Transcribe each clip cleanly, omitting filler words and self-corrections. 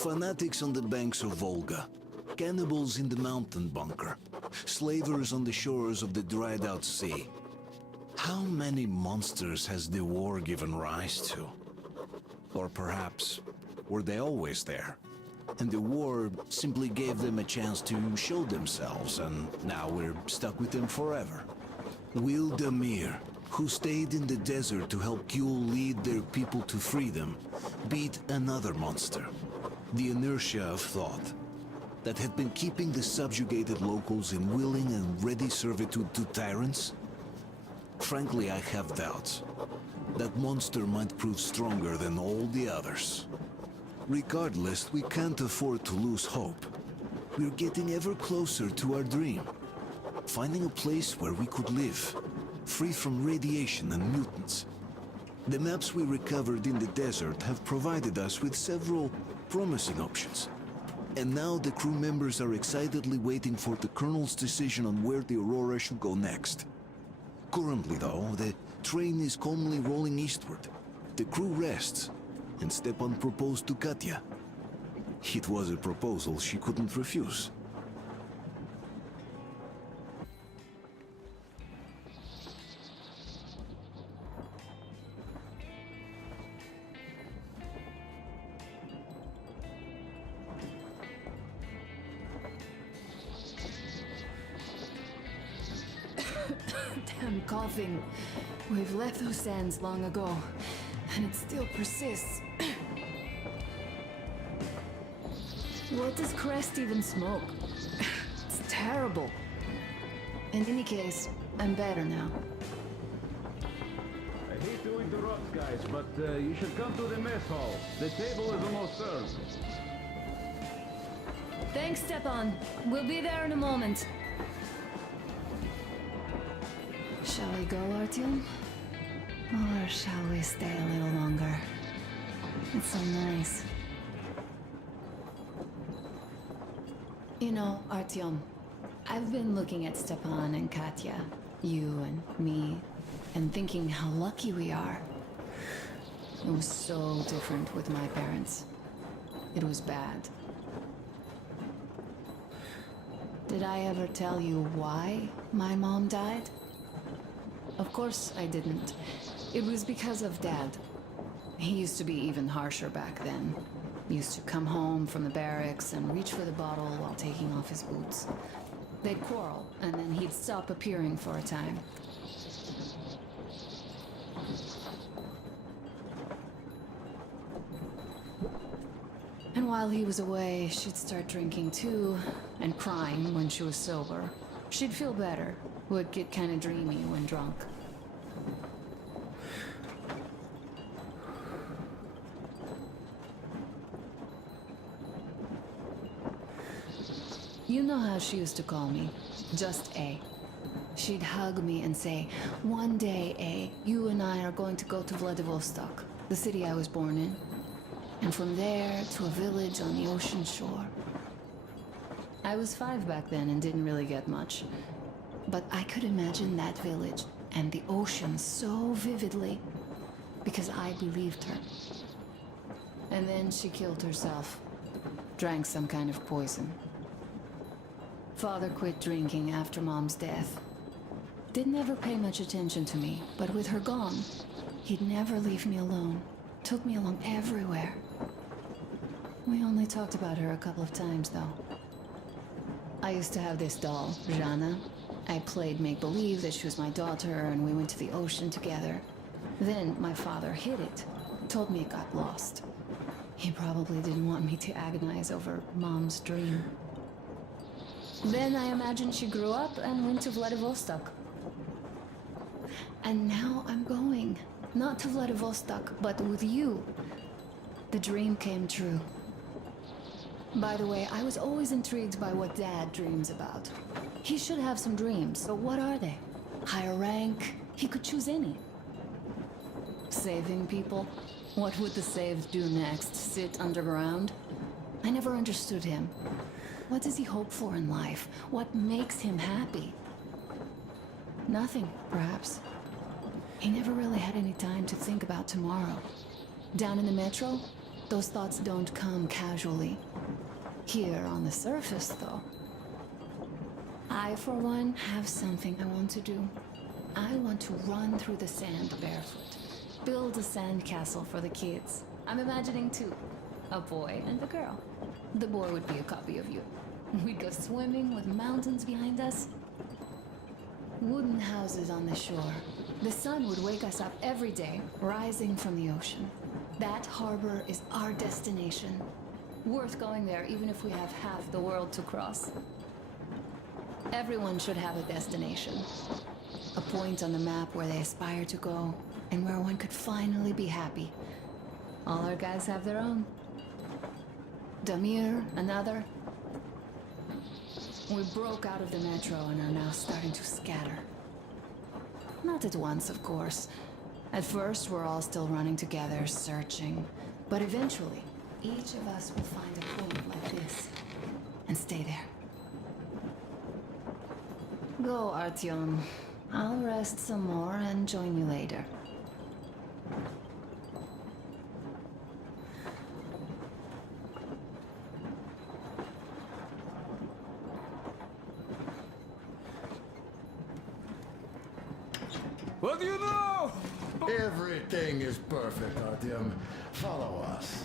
Fanatics on the banks of Volga, cannibals in the mountain bunker, slavers on the shores of the dried-out sea. How many monsters has the war given rise to? Or perhaps, were they always there? And the war simply gave them a chance to show themselves, and now we're stuck with them forever. Will Damir, who stayed in the desert to help Kyul lead their people to freedom, beat another monster. The inertia of thought that had been keeping the subjugated locals in willing and ready servitude to tyrants? Frankly, I have doubts. That monster might prove stronger than all the others. Regardless, we can't afford to lose hope. We're getting ever closer to our dream. Finding a place where we could live, free from radiation and mutants. The maps we recovered in the desert have provided us with several promising options. And now the crew members are excitedly waiting for the Colonel's decision on where the Aurora should go next. Currently, though, the train is calmly rolling eastward. The crew rests, and Stepan proposed to Katya. It was a proposal she couldn't refuse. Damn coughing. We've left those sands long ago, and it still persists. What does Crest even smoke? It's terrible. In any case, I'm better now. I hate to interrupt, guys, but you should come to the mess hall. The table is almost served. Thanks, Stepan. We'll be there in a moment. Shall we go, Artyom? Or shall we stay a little longer? It's so nice. You know, Artyom, I've been looking at Stepan and Katya, you and me, and thinking how lucky we are. It was so different with my parents. It was bad. Did I ever tell you why my mom died? Of course I didn't. It was because of Dad. He used to be even harsher back then. He used to come home from the barracks and reach for the bottle while taking off his boots. They'd quarrel, and then he'd stop appearing for a time. And while he was away, she'd start drinking too, and crying when she was sober. She'd feel better, would get kinda dreamy when drunk. You know how she used to call me? Just A. She'd hug me and say, "One day, A, you and I are going to go to Vladivostok, the city I was born in. And from there to a village on the ocean shore." I was 5 back then and didn't really get much. But I could imagine that village and the ocean so vividly because I believed her. And then she killed herself. Drank some kind of poison. Father quit drinking after Mom's death. Didn't ever pay much attention to me, but with her gone, he'd never leave me alone. Took me along everywhere. We only talked about her a couple of times, though. I used to have this doll, Jana. I played make-believe that she was my daughter, and we went to the ocean together. Then my father hid it, told me it got lost. He probably didn't want me to agonize over Mom's dream. Then I imagined she grew up and went to Vladivostok. And now I'm going. Not to Vladivostok, but with you. The dream came true. By the way, I was always intrigued by what Dad dreams about. He should have some dreams, but what are they? Higher rank? He could choose any. Saving people? What would the saved do next? Sit underground? I never understood him. What does he hope for in life? What makes him happy? Nothing, perhaps. He never really had any time to think about tomorrow. Down in the metro, Those thoughts don't come casually. Here on the surface, though. I, for one, have something I want to do. I want to run through the sand barefoot. Build a sandcastle for the kids. I'm imagining two. A boy and a girl. The boy would be a copy of you. We'd go swimming with mountains behind us. Wooden houses on the shore. The sun would wake us up every day, rising from the ocean. That harbor is our destination. Worth going there even if we have half the world to cross. Everyone should have a destination. A point on the map where they aspire to go, and where one could finally be happy. All our guys have their own. Damir, another. We broke out of the metro and are now starting to scatter. Not at once, of course. At first, we're all still running together, searching. But eventually, each of us will find a point like this, and stay there. Go, Artyom. I'll rest some more and join you later. What do you know? Everything is perfect, Artyom. Follow us.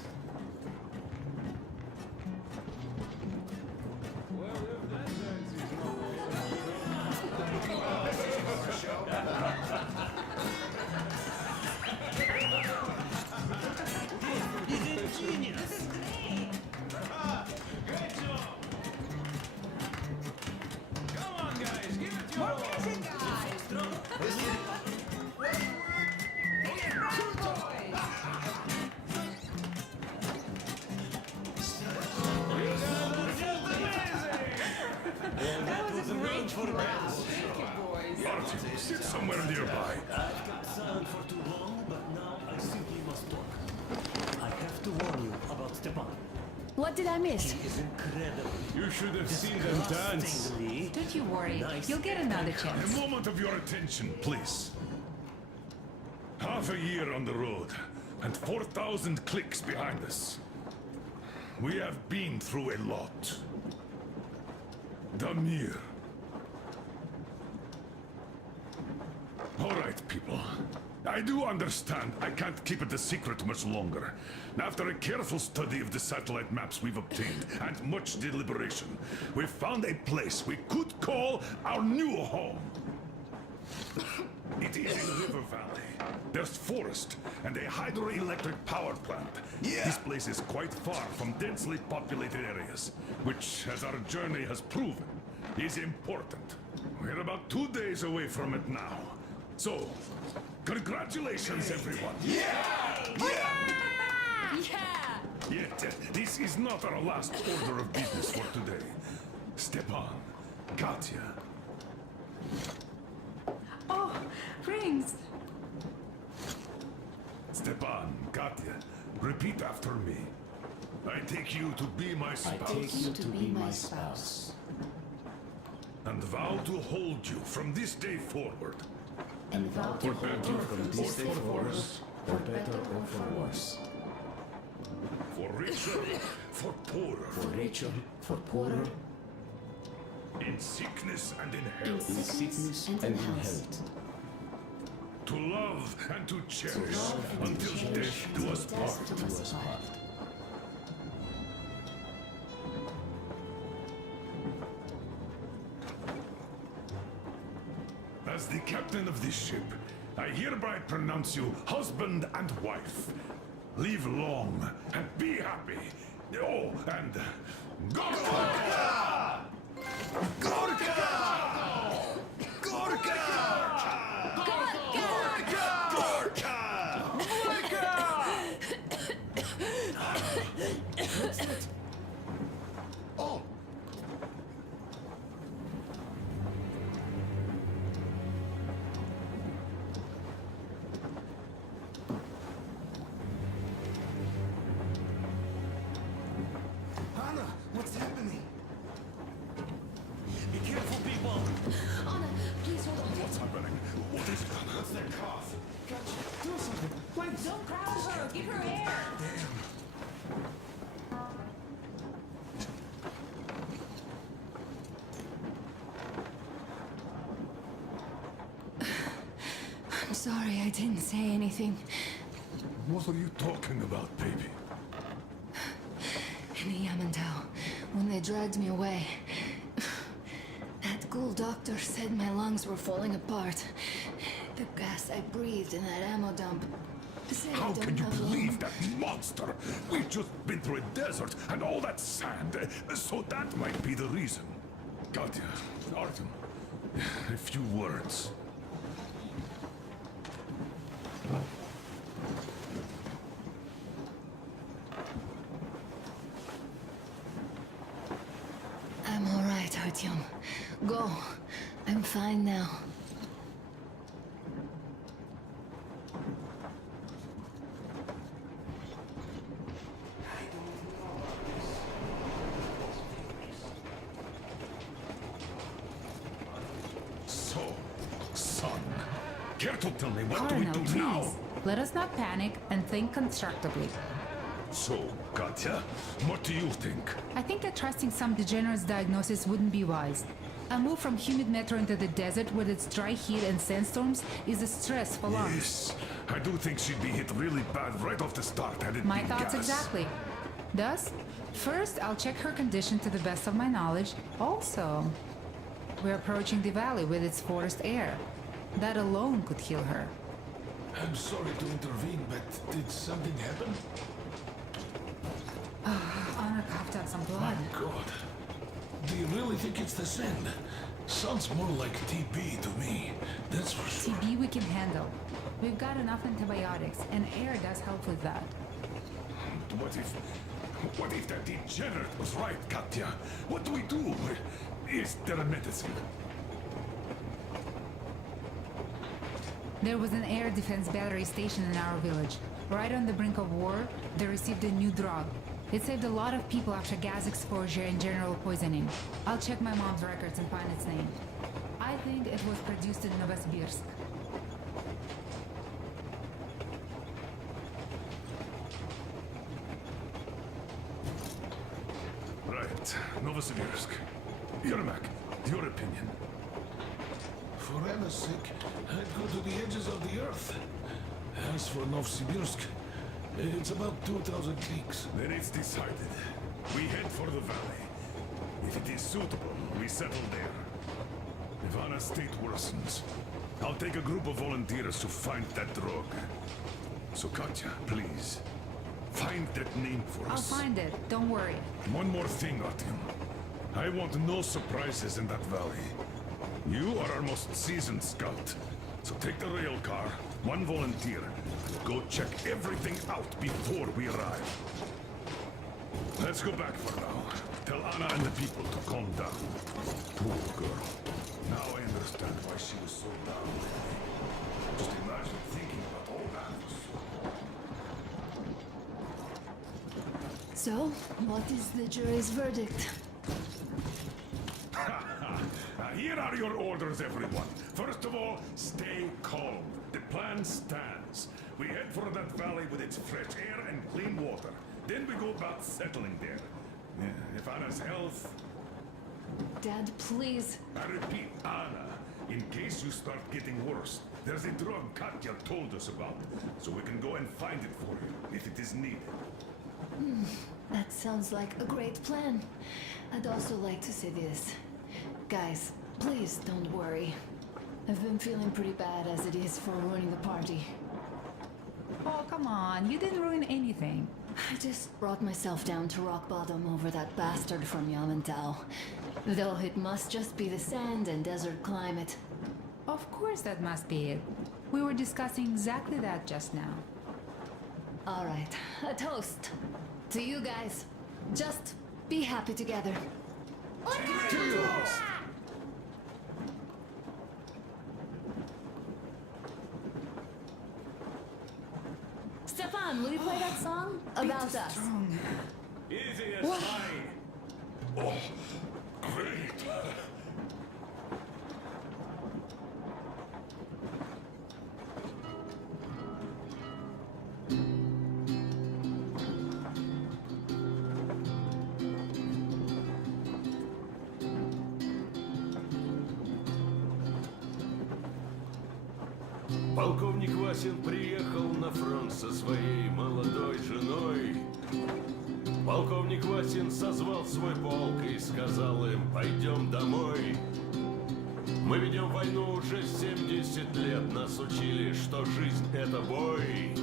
Sit somewhere nearby. I've kept silent for too long, but now I simply must talk. I have to warn you about Stepan. What did I miss? He is incredible. You should have seen them dance. Disgustingly Don't you worry. nice You'll get another A chance. moment of your attention, please. Half a year on the road, and 4,000 clicks behind us. We have been through a lot. Damir. All right, people. I do understand I can't keep it a secret much longer. After a careful study of the satellite maps we've obtained, and much deliberation, we've found a place we could call our new home. It is in River Valley. There's forest and a hydroelectric power plant. This place is quite far from densely populated areas, which, as our journey has proven, is important. We're about 2 days away from it now. So, congratulations, everyone. Yeah! Yet, this is not our last order of business for today. Stepan, Katya, Oh, rings. Stepan, Katya, repeat after me. I take you to be my spouse. Take you to be my spouse. And vow to hold you from this day forward. And vow to For hold better you from this day or for forward, worse. for better or for worse. For richer, for poorer. For richer, for poorer, In sickness and in in health. sickness and in health. To love and to cherish Love and to until cherish death until do us death part. do us part. As the captain of this ship, I hereby pronounce you husband and wife. Live long and be happy. Oh, and Gorka! Gorka! Gorka! Oh! Anna, what's happening? Be careful, people! Anna, please hold on. What's happening? What is it? What's that cough? Gotcha. Do something, please. Don't crowd her. Give her air. sorry I didn't say anything. What are you talking about, baby? In the Yamantau, when they dragged me away, that ghoul doctor said my lungs were falling apart. The gas I breathed in that ammo dump. said I How don't can you have long. believe that monster? We've just been through a desert and all that sand, so that might be the reason. Katya, Artyom, a few words. I'm all right, Artyom. Go. I'm fine now. So, son, care to tell me what Colonel, do we do please. now? Let us not panic and think constructively. So, Katya, what do you think? I think that trusting some degenerate's diagnosis wouldn't be wise. A move from humid metro into the desert with its dry heat and sandstorms is a stress for lungs. Yes, I do think she'd be hit really bad right off the start had it My been thoughts gas. exactly. Thus, first I'll check her condition to the best of my knowledge. Also, we're approaching the valley with its forest air. That alone could heal her. I'm sorry to intervene, but did something happen? Honor coughed up some My blood. God. Do you really think it's the sand? Sounds more like TB to me. That's for sure. TB we can handle. We've got enough antibiotics, and air does help with that. What if that degenerate was right, Katya? What do we do? Is there a medicine? There was an air defense battery station in our village. Right on the brink of war, they received a new drug. It saved a lot of people after gas exposure and general poisoning. I'll check my mom's records and find its name. I think it was produced in Novosibirsk. Right, Novosibirsk. Yermak, your opinion. For Anna's sake, I'd go to the edges of the earth. As for Novosibirsk, it's about 2,000 leagues. Then it's decided. We head for the valley. If it is suitable, we settle there. If Anna's state worsens, I'll take a group of volunteers to find that drug. So Katya, please, find that name for I'll us. find it, don't worry. One more thing, Artyom. I want no surprises in that valley. You are our most seasoned scout. So take the rail car, one volunteer, and go check everything out before we arrive. Let's go back for now. Tell Anna and the people to calm down. Poor girl. Now I understand why she was so down. Just imagine thinking about all that. So, what is the jury's verdict? Here are your orders, everyone. First of all, stay calm. The plan stands. We head for that valley with its fresh air and clean water. Then we go about settling there. If Anna's health... Dad, please. I repeat, Anna, in case you start getting worse, there's a drug Katya told us about, so we can go and find it for you, if it is needed. That sounds like a great plan. I'd also like to say this. Guys, please don't worry. I've been feeling pretty bad as it is for ruining the party. Oh, come on, you didn't ruin anything. I just brought myself down to rock bottom over that bastard from Yamantau. Though it must just be the sand and desert climate. Of course that must be it. We were discussing exactly that just now. All right, a toast. To you guys. Just be happy together. Stefan, will you play that song? About us. Easy as pie. Oh, great! Полковник Васин приехал на фронт со своей молодой женой. Полковник Васин созвал свой полк и сказал им: пойдем домой. Мы ведем войну уже 70 лет, нас учили, что жизнь это бой.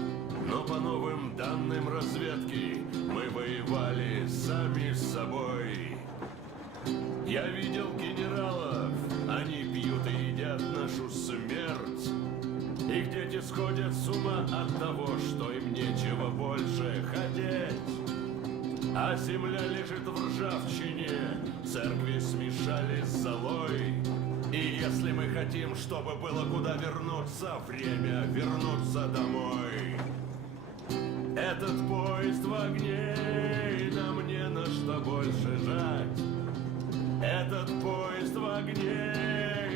Но по новым данным разведки мы воевали сами с собой. Я видел генералов, они пьют и едят нашу смерть. Их дети сходят с ума от того, что им нечего больше хотеть. А земля лежит в ржавчине, церкви смешались с золой. И если мы хотим, чтобы было куда вернуться, время вернуться домой. Этот поезд в огне, и нам не на что больше жать. Этот поезд в огне,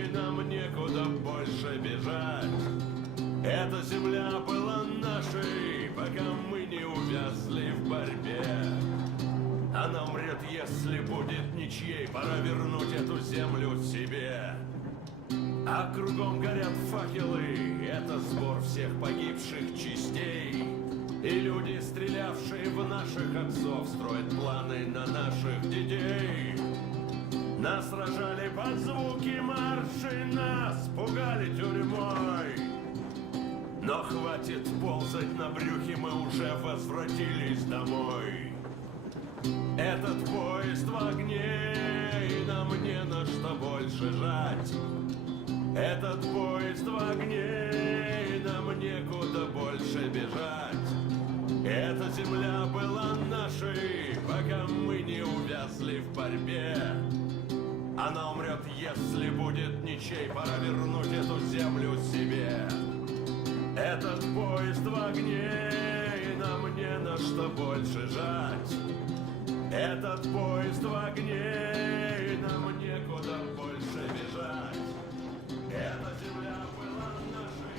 и нам некуда больше бежать. Эта земля была нашей, пока мы не увязли в борьбе. Она умрет, если будет ничьей, пора вернуть эту землю себе. А кругом горят факелы, это сбор всех погибших частей. И люди, стрелявшие в наших отцов, строят планы на наших детей. Нас сражали под звуки маршей, нас пугали тюрьмой. Но хватит ползать на брюхе, мы уже возвратились домой. Этот поезд в огне, и нам не на что больше жать. Этот поезд в огне, и нам некуда больше бежать. Эта земля была нашей, пока мы не увязли в борьбе. Она умрет, если будет ничей, пора вернуть эту землю себе. Этот поезд в огне, и нам не на что больше жать. Этот поезд в огне, и нам некуда больше бежать. Эта земля была нашей.